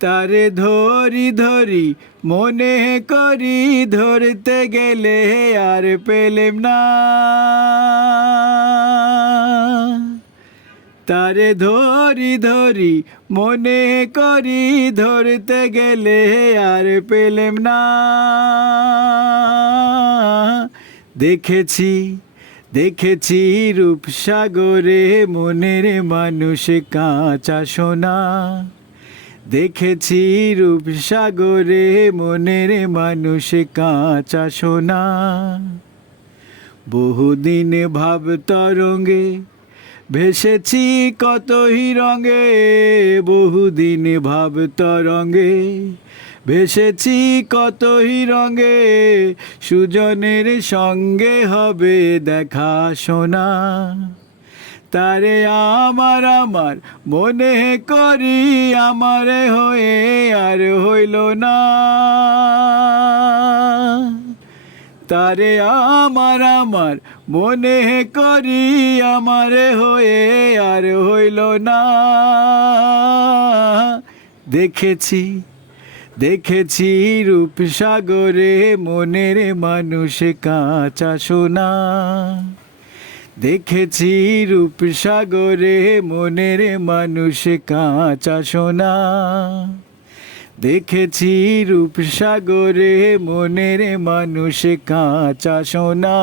তারে ধরি ধরি মনে করি, ধরতে গেলে আর পেলেম না। তারে ধরি ধরি মনে করি, ধরতে গেলে আর পেলেম না। দেখেছি দেখেছি রূপসাগরে মনের মানুষ কাঁচা সোনা। দেখেছি রূপসাগরে মনের মানুষ কাঁচা সোনা। বহুদিন ভাব তরঙ্গে ভেসেছি কতই রঙে, বহুদিন ভাব তরঙ্গে ভেসেছি কতই রঙে। সুজনের সঙ্গে হবে দেখা শোনা। তারে আমার আমার মনে করি, আমার হয়ে আর হইল না। তারে আমার আমার মনে করি, আমার হয়ে আর হইল না। দেখেছি দেখেছি রূপসাগরে মনের মানুষ কাঁচা সোনা। দেখেছি রূপসাগরে মনের মানুষ কাঁচা সোনা। দেখেছি রূপসাগরে মনের মানুষ কাঁচা সোনা।